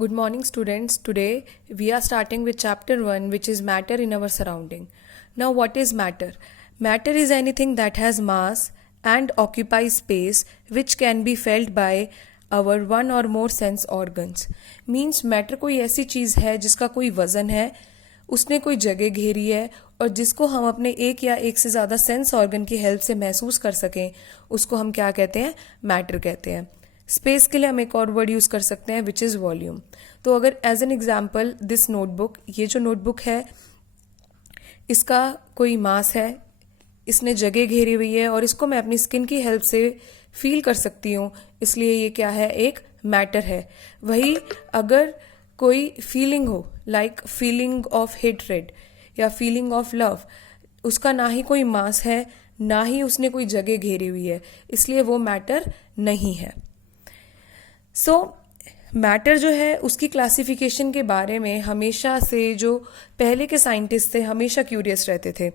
Good morning, students. Today we are starting with chapter 1, which is matter in our surrounding. Now, what is matter? Matter is anything that has mass and occupies space which can be felt by our one or more sense organs. Means matter कोई ऐसी चीज़ है जिसका कोई वजन है, उसने कोई जगह घेरी है और जिसको हम अपने एक या एक से ज़्यादा सेंस ऑर्गन की हेल्प से महसूस कर सकें, उसको हम क्या कहते हैं? मैटर कहते हैं. स्पेस के लिए हम एक और वर्ड यूज़ कर सकते हैं विच इज़ वॉल्यूम. तो अगर as an example this notebook, ये जो नोटबुक है इसका कोई मास है, इसने जगह घेरी हुई है और इसको मैं अपनी स्किन की हेल्प से फील कर सकती हूँ, इसलिए ये क्या है? एक मैटर है. वही अगर कोई फीलिंग हो, लाइक फीलिंग ऑफ हेट्रेड या फीलिंग ऑफ लव, उसका ना ही कोई मास है ना ही उसने कोई जगह घेरी हुई है, इसलिए वो मैटर नहीं है. सो मैटर जो है उसकी क्लासिफिकेशन के बारे में हमेशा से जो पहले के साइंटिस्ट थे हमेशा क्यूरियस रहते थे.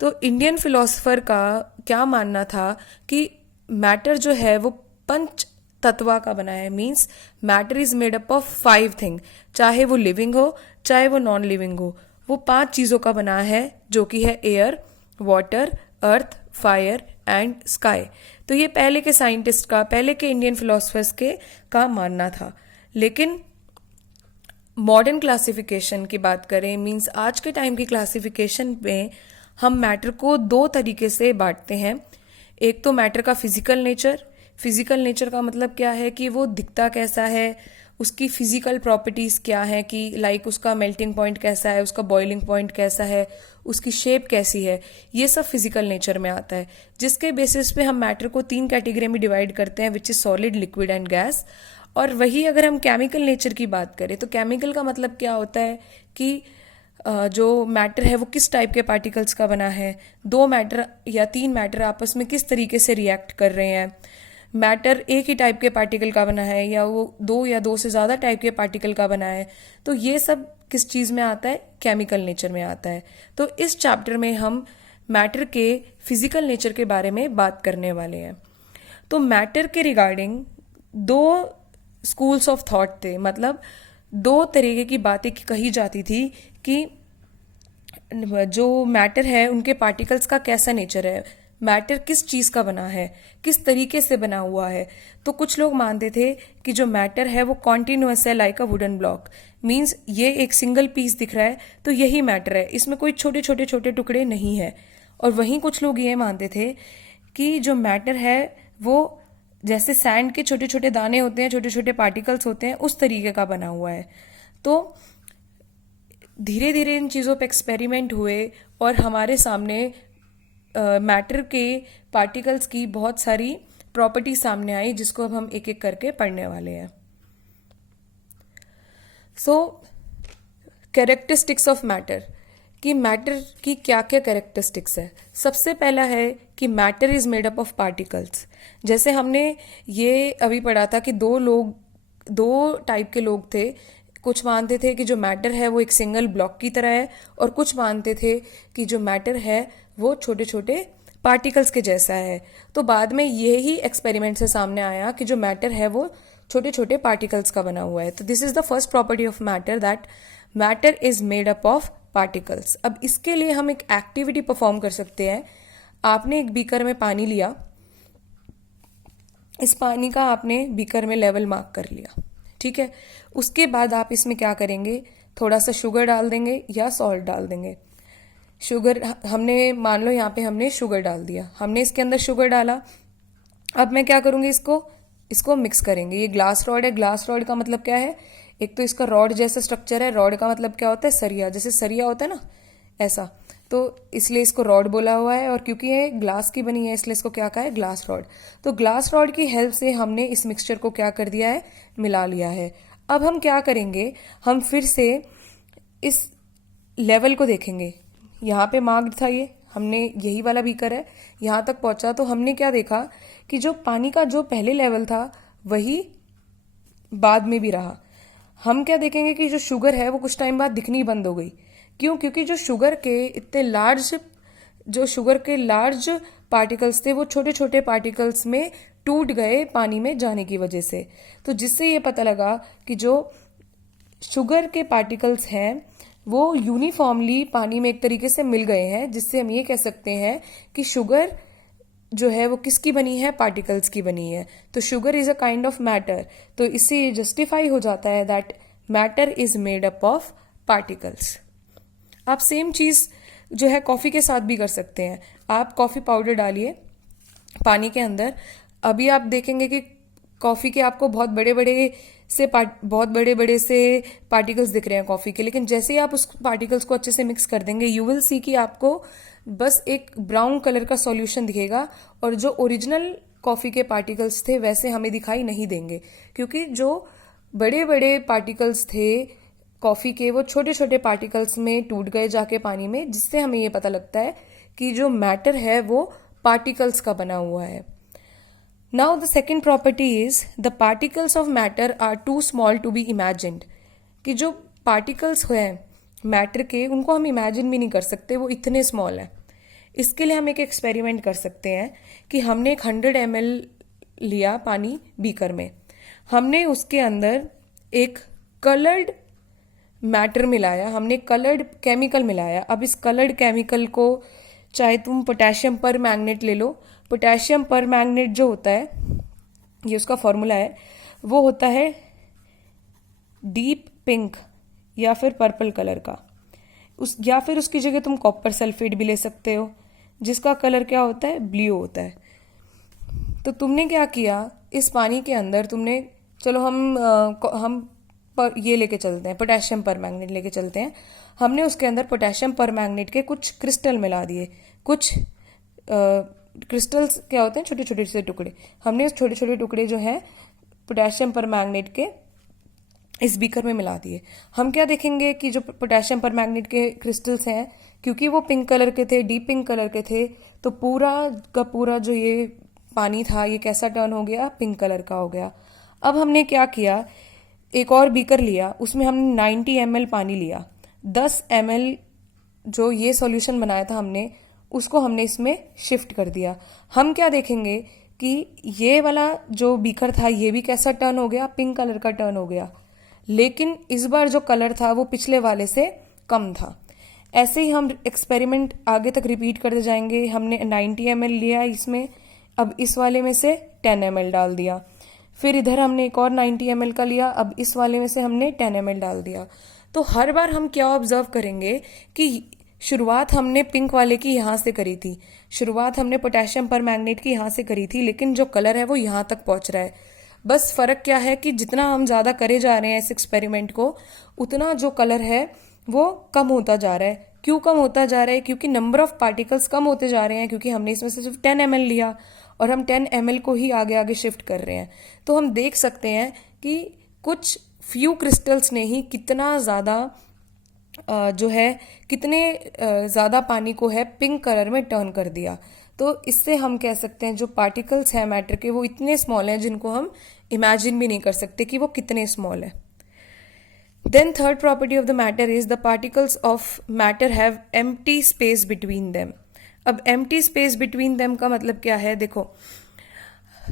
तो इंडियन फिलोसफर का क्या मानना था कि मैटर जो है वो पंच तत्वा का बना है. Means matter is made up of 5 thing, चाहे वो लिविंग हो चाहे वो नॉन लिविंग हो, वो 5 चीज़ों का बना है, जो कि है air, water, earth, fire and sky. तो ये पहले के साइंटिस्ट का, पहले के इंडियन फिलोसफर्स के का मानना था. लेकिन मॉडर्न क्लासिफिकेशन की बात करें, मींस आज के टाइम की क्लासिफिकेशन में हम मैटर को 2 तरीके से बांटते हैं. एक तो मैटर का फिजिकल नेचर. फिजिकल नेचर का मतलब क्या है कि वो दिखता कैसा है, उसकी फिजिकल प्रॉपर्टीज़ क्या है, कि लाइक उसका मेल्टिंग पॉइंट कैसा है, उसका बॉइलिंग पॉइंट कैसा है, उसकी शेप कैसी है, ये सब फिजिकल नेचर में आता है. जिसके बेसिस पे हम मैटर को 3 कैटेगरी में डिवाइड करते हैं, which is solid, liquid and gas. और वही अगर हम केमिकल नेचर की बात करें तो केमिकल का मतलब क्या होता है कि जो मैटर है वो किस टाइप के पार्टिकल्स का बना है, 2 मैटर या 3 मैटर आपस में किस तरीके से रिएक्ट कर रहे हैं, मैटर एक ही टाइप के पार्टिकल का बना है या वो 2 या 2 से ज़्यादा टाइप के पार्टिकल का बना है. तो ये सब किस चीज़ में आता है? केमिकल नेचर में आता है. तो इस चैप्टर में हम मैटर के फिजिकल नेचर के बारे में बात करने वाले हैं. तो मैटर के रिगार्डिंग 2 स्कूल्स ऑफ थॉट थे, मतलब 2 तरीके की बातें कही जाती थी कि जो मैटर है उनके पार्टिकल्स का कैसा नेचर है, मैटर किस चीज़ का बना है, किस तरीके से बना हुआ है. तो कुछ लोग मानते थे कि जो मैटर है वो कॉन्टिन्यूअस है, like a wooden block. Means ये एक सिंगल पीस दिख रहा है तो यही मैटर है, इसमें कोई छोटे छोटे छोटे टुकड़े नहीं है. और वहीं कुछ लोग ये मानते थे कि जो मैटर है वो जैसे सैंड के छोटे छोटे दाने होते हैं, छोटे छोटे पार्टिकल्स होते हैं, उस तरीके का बना हुआ है. तो धीरे धीरे इन चीज़ों पे एक्सपेरिमेंट हुए और हमारे सामने मैटर के पार्टिकल्स की बहुत सारी प्रॉपर्टी सामने आई, जिसको अब हम एक एक करके पढ़ने वाले हैं. सो कैरेक्टरिस्टिक्स ऑफ मैटर, कि मैटर की क्या क्या कैरेक्टरिस्टिक्स है. सबसे पहला है कि matter is made up of particles. जैसे हमने ये अभी पढ़ा था कि 2 टाइप के लोग थे. कुछ मानते थे कि जो मैटर है वो एक सिंगल ब्लॉक की तरह है और कुछ मानते थे कि जो मैटर है वो छोटे छोटे पार्टिकल्स के जैसा है. तो बाद में ये ही एक्सपेरिमेंट से सामने आया कि जो मैटर है वो छोटे छोटे पार्टिकल्स का बना हुआ है. तो this is the first property of matter, that matter is made up of particles. अब इसके लिए हम एक एक्टिविटी परफॉर्म कर सकते हैं. आपने एक बीकर में पानी लिया, इस पानी का आपने बीकर में लेवल मार्क कर लिया, ठीक है. उसके बाद आप इसमें क्या करेंगे? थोड़ा सा शुगर डाल देंगे या सॉल्ट डाल देंगे. शुगर हमने, मान लो यहाँ पे हमने शुगर डाल दिया, हमने इसके अंदर शुगर डाला. अब मैं क्या करूँगी? इसको मिक्स करेंगे. ये ग्लास रॉड है. ग्लास रॉड का मतलब क्या है? एक तो इसका रॉड जैसा स्ट्रक्चर है. रॉड का मतलब क्या होता है? सरिया, जैसे सरिया होता है ना, ऐसा. तो इसलिए इसको रॉड बोला हुआ है और क्योंकि ये ग्लास की बनी है इसलिए इसको क्या कहा है? Glass rod. तो ग्लास रॉड की हेल्प से हमने इस मिक्सचर को क्या कर दिया है? मिला लिया है. अब हम क्या करेंगे? हम फिर से इस लेवल को देखेंगे. यहाँ पे मार्क्ड था, ये हमने यही वाला बीकर है, यहाँ तक पहुंचा. तो हमने क्या देखा कि जो पानी का जो पहले लेवल था वही बाद में भी रहा. हम क्या देखेंगे कि जो शुगर है वो कुछ टाइम बाद दिखनी बंद हो गई. क्यों? क्योंकि जो शुगर के लार्ज पार्टिकल्स थे वो छोटे छोटे पार्टिकल्स में टूट गए पानी में जाने की वजह से. तो जिससे ये पता लगा कि जो शुगर के पार्टिकल्स हैं वो यूनिफॉर्मली पानी में एक तरीके से मिल गए हैं, जिससे हम ये कह सकते हैं कि शुगर जो है वो किसकी बनी है, पार्टिकल्स की बनी है। तो sugar is a kind of matter, तो इससे ये जस्टिफाई हो जाता है that matter is made up of particles. आप सेम चीज जो है कॉफी के साथ भी कर सकते हैं। आप कॉफी पाउडर डालिए पानी के अंदर, अभी आप देखेंगे कि कॉफी के आपको बहुत बड़े बड़े से पार्टिकल्स दिख रहे हैं कॉफी के, लेकिन जैसे ही आप उस पार्टिकल्स को अच्छे से मिक्स कर देंगे यू विल सी कि आपको बस एक ब्राउन कलर का सॉल्यूशन दिखेगा, और जो ओरिजिनल कॉफी के पार्टिकल्स थे वैसे हमें दिखाई नहीं देंगे, क्योंकि जो बड़े बड़े पार्टिकल्स थे कॉफी के वो छोटे छोटे पार्टिकल्स में टूट गए जाके पानी में, जिससे हमें ये पता लगता है कि जो मैटर है वो पार्टिकल्स का बना हुआ है। Now the second property is the particles of matter are too small to be imagined, कि जो particles हैं मैटर के उनको हम इमेजिन भी नहीं कर सकते, वो इतने स्मॉल है। इसके लिए हम एक एक्सपेरिमेंट कर सकते हैं कि हमने एक 100 ml लिया पानी बीकर में, हमने उसके अंदर एक कलर्ड मैटर मिलाया, हमने कलर्ड केमिकल मिलाया। अब इस कलर्ड केमिकल को चाहे तुम पोटेशियम पर मैग्नेट ले लो, पोटेशियम पर मैग्नेट जो होता है, ये उसका फॉर्मूला है, वो होता है डीप पिंक या फिर पर्पल कलर का, या फिर उसकी जगह तुम कॉपर सल्फेट भी ले सकते हो जिसका कलर क्या होता है, ब्लू होता है। तो तुमने क्या किया, इस पानी के अंदर तुमने, चलो हम ये लेके चलते हैं, पोटेशियम पर मैग्नेट लेके चलते हैं, हमने उसके अंदर पोटेशियम पर मैग्नेट के कुछ क्रिस्टल मिला दिए, कुछ क्रिस्टल्स क्या होते हैं, छोटे छोटे से टुकड़े, हमने उस छोटे छोटे टुकड़े जो हैं पोटेशियम पर मैग्नेट के इस बीकर में मिला दिए। हम क्या देखेंगे कि जो पोटेशियम पर मैग्नेट के क्रिस्टल्स हैं, क्योंकि वो पिंक कलर के थे, डीप पिंक कलर के थे, तो पूरा का पूरा जो ये पानी था ये कैसा टर्न हो गया, पिंक कलर का हो गया। अब हमने क्या किया, एक और बीकर लिया, उसमें हमने 90 ml पानी लिया, 10 ml जो ये सॉल्यूशन बनाया था हमने, उसको हमने इसमें शिफ्ट कर दिया। हम क्या देखेंगे कि ये वाला जो बीकर था ये भी कैसा टर्न हो गया, पिंक कलर का टर्न हो गया, लेकिन इस बार जो कलर था वो पिछले वाले से कम था। ऐसे ही हम एक्सपेरिमेंट आगे तक रिपीट करते जाएंगे। हमने 90 ml लिया इसमें, अब इस वाले में से 10 ml डाल दिया, फिर इधर हमने एक और 90 ml का लिया, अब इस वाले में से हमने 10 ml डाल दिया। तो हर बार हम क्या ऑब्जर्व करेंगे कि शुरुआत हमने पिंक वाले की यहाँ से करी थी, शुरुआत हमने पोटेशियम पर मैग्नेट की यहाँ से करी थी, लेकिन जो कलर है वो यहाँ तक पहुँच रहा है। बस फर्क क्या है कि जितना हम ज़्यादा करे जा रहे हैं इस एक्सपेरिमेंट को, उतना जो कलर है वो कम होता जा रहा है। क्यों कम होता जा रहा है, क्योंकि नंबर ऑफ पार्टिकल्स कम होते जा रहे हैं, क्योंकि हमने इसमें से सिर्फ 10 ml लिया और हम 10 ml को ही आगे आगे शिफ्ट कर रहे हैं। तो हम देख सकते हैं कि कुछ फ्यू क्रिस्टल्स ने ही कितना ज़्यादा जो है कितने ज़्यादा पानी को है पिंक कलर में टर्न कर दिया। तो इससे हम कह सकते हैं जो पार्टिकल्स हैं मैटर के वो इतने स्मॉल हैं जिनको हम इमेजिन भी नहीं कर सकते कि वो कितने स्मॉल है। Then third property of the matter is the particles of matter have empty space between them. अब एम्प्टी स्पेस बिटवीन देम का मतलब क्या है, देखो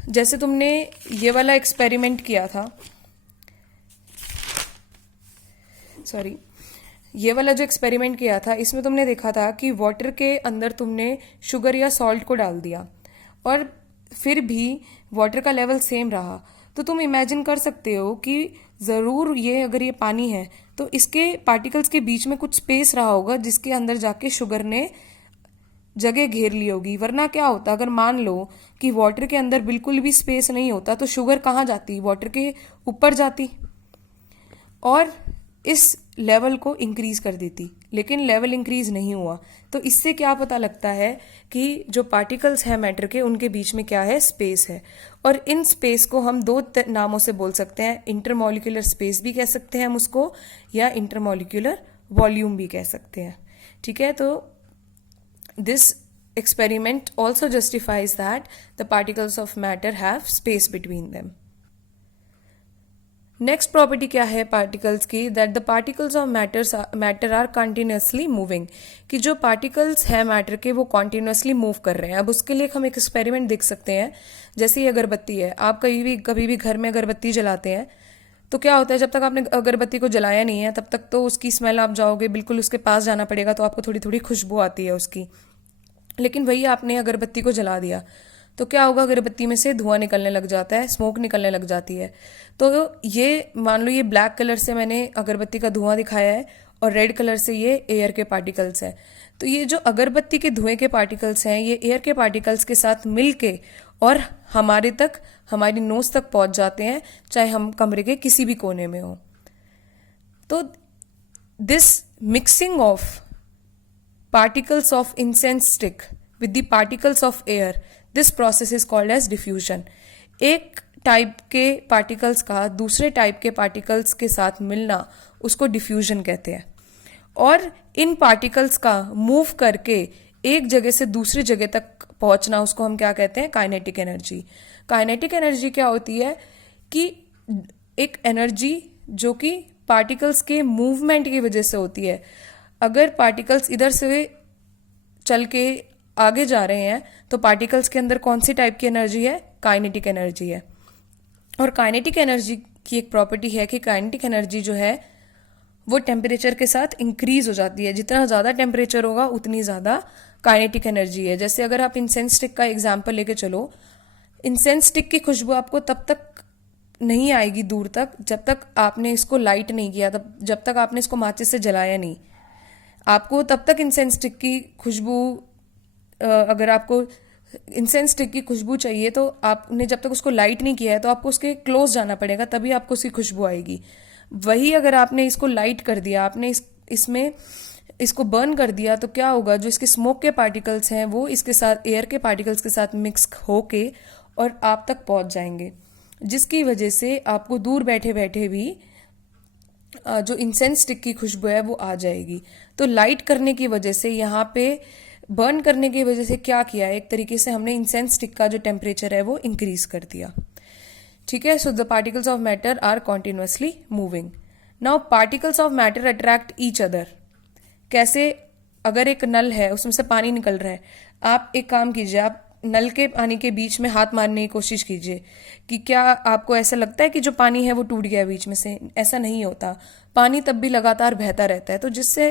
जैसे तुमने ये वाला एक्सपेरिमेंट किया था, सॉरी ये वाला जो एक्सपेरिमेंट किया था इसमें तुमने देखा था कि वाटर के अंदर तुमने शुगर या सॉल्ट को डाल दिया और फिर भी वाटर का लेवल सेम रहा। तो तुम इमेजिन कर सकते हो कि ज़रूर ये अगर ये पानी है तो इसके पार्टिकल्स के बीच में कुछ स्पेस रहा होगा जिसके अंदर जाके शुगर ने जगह घेर ली होगी। वरना क्या होता अगर मान लो कि वाटर के अंदर बिल्कुल भी स्पेस नहीं होता, तो शुगर कहाँ जाती, वाटर के ऊपर जाती और इस लेवल को इंक्रीज कर देती, लेकिन लेवल इंक्रीज नहीं हुआ। तो इससे क्या पता लगता है कि जो पार्टिकल्स हैं मैटर के उनके बीच में क्या है, स्पेस है। और इन स्पेस को हम दो नामों से बोल सकते हैं, इंटरमॉलिक्यूलर स्पेस भी कह सकते हैं हम उसको, या इंटरमॉलिक्यूलर वॉल्यूम भी कह सकते हैं। ठीक है, तो this experiment also justifies that the particles of matter have space between them. Next property क्या है पार्टिकल्स की, that the particles of matter are continuously moving, कि जो पार्टिकल्स हैं मैटर के वो कॉन्टिन्यूसली मूव कर रहे हैं। अब उसके लिए हम एक एक्सपेरिमेंट देख सकते हैं। जैसे ये अगरबत्ती है, आप कभी भी घर में अगरबत्ती जलाते हैं तो क्या होता है, जब तक आपने अगरबत्ती को जलाया नहीं है तब तक तो उसकी स्मेल, आप जाओगे बिल्कुल उसके पास जाना पड़ेगा तो आपको थोड़ी थोड़ी खुशबू आती है उसकी। लेकिन वही आपने अगरबत्ती को जला दिया तो क्या होगा, अगरबत्ती में से धुआं निकलने लग जाता है, स्मोक निकलने लग जाती है। तो ये मान लो ये ब्लैक कलर से मैंने अगरबत्ती का धुआं दिखाया है और रेड कलर से ये एयर के पार्टिकल्स हैं। तो ये जो अगरबत्ती के धुएं के पार्टिकल्स हैं ये एयर के पार्टिकल्स के साथ मिलके और हमारे तक, हमारी नोज तक पहुंच जाते हैं, चाहे हम कमरे के किसी भी कोने में हो। तो this mixing of particles of incense stick with the particles of air, this process is called as diffusion। एक टाइप के पार्टिकल्स का दूसरे टाइप के पार्टिकल्स के साथ मिलना उसको डिफ्यूजन कहते हैं। और इन पार्टिकल्स का मूव करके एक जगह से दूसरी जगह तक पहुंचना उसको हम क्या कहते हैं, काइनेटिक एनर्जी। काइनेटिक एनर्जी क्या होती है कि एक एनर्जी जो कि पार्टिकल्स के मूवमेंट की वजह से होती है। अगर पार्टिकल्स इधर से चल के आगे जा रहे हैं तो पार्टिकल्स के अंदर कौन सी टाइप की एनर्जी है, काइनेटिक एनर्जी है। और काइनेटिक एनर्जी की एक प्रॉपर्टी है कि काइनेटिक एनर्जी जो है वो टेम्परेचर के साथ इंक्रीज हो जाती है। जितना ज़्यादा टेम्परेचर होगा उतनी ज़्यादा काइनेटिक एनर्जी है। जैसे अगर आप इंसेंस स्टिक का एग्जाम्पल लेके चलो, इंसेंस स्टिक की खुशबू आपको तब तक नहीं आएगी दूर तक जब तक आपने इसको लाइट नहीं किया, तब जब तक आपने इसको माचिस से जलाया नहीं। आपको तब तक इंसेंस स्टिक की खुशबू, अगर आपको इंसेंस स्टिक की खुशबू चाहिए तो आपने जब तक उसको लाइट नहीं किया है तो आपको उसके क्लोज जाना पड़ेगा, तभी आपको उसकी खुशबू आएगी। वही अगर आपने इसको लाइट कर दिया, आपने इसमें इसको बर्न कर दिया तो क्या होगा, जो इसके स्मोक के पार्टिकल्स हैं वो इसके साथ एयर के पार्टिकल्स के साथ मिक्स होके और आप तक पहुंच जाएंगे, जिसकी वजह से आपको दूर बैठे बैठे भी जो इंसेंस स्टिक की खुशबू है वो आ जाएगी। तो लाइट करने की वजह से, यहाँ पे बर्न करने की वजह से क्या किया, एक तरीके से हमने इंसेंस स्टिक का जो टेम्परेचर है वो इंक्रीज कर दिया। ठीक है। So the particles of matter are continuously moving. Now particles of matter attract each other. कैसे, अगर एक नल है उसमें से पानी निकल रहा है, आप एक काम कीजिए, आप नल के पानी के बीच में हाथ मारने की कोशिश कीजिए कि क्या आपको ऐसा लगता है कि जो पानी है वो टूट गया बीच में से। ऐसा नहीं होता, पानी तब भी लगातार बहता रहता है। तो जिससे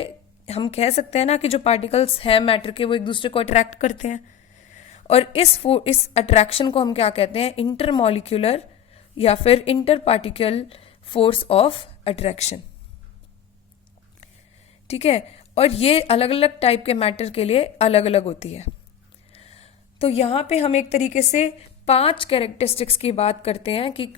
हम कह सकते हैं ना कि जो पार्टिकल्स हैं मैटर के वो एक दूसरे को अट्रैक्ट करते हैं। और इस अट्रैक्शन को हम क्या कहते हैं, इंटरमॉलिक्यूलर या फिर inter particle force of attraction. ठीक है। और ये अलग अलग टाइप के मैटर के लिए अलग अलग होती है। तो यहाँ पे हम एक तरीके से 5 कैरेक्टरिस्टिक्स की बात करते हैं कि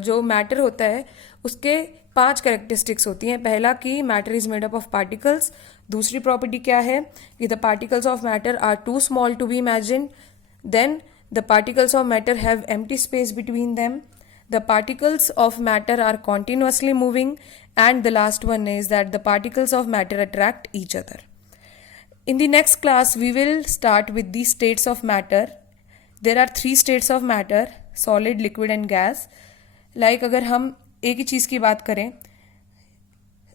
जो मैटर होता है उसके 5 कैरेक्टरिस्टिक्स होती हैं। पहला कि matter is made up of particles. दूसरी प्रॉपर्टी क्या है कि the particles of matter are too small to be imagine. Then the particles of matter have empty space between them. The particles of matter are continuously moving, and the last one is that the particles of matter attract each other. In the next class, we will start with the states of matter. There are 3 states of matter: solid, liquid and gas. Like अगर हम एक ही चीज़ की बात करें,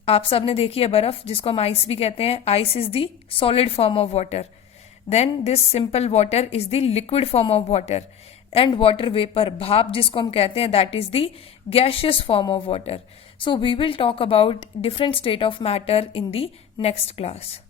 आप सब ने देखी है बर्फ, जिसको हम आइस भी कहते हैं। Ice is the solid form of water. Then this simple water is the liquid form of water. And water vapour, भाप जिसको हम कहते हैं, that is the gaseous form of water. So we will talk about different state of matter in the next class.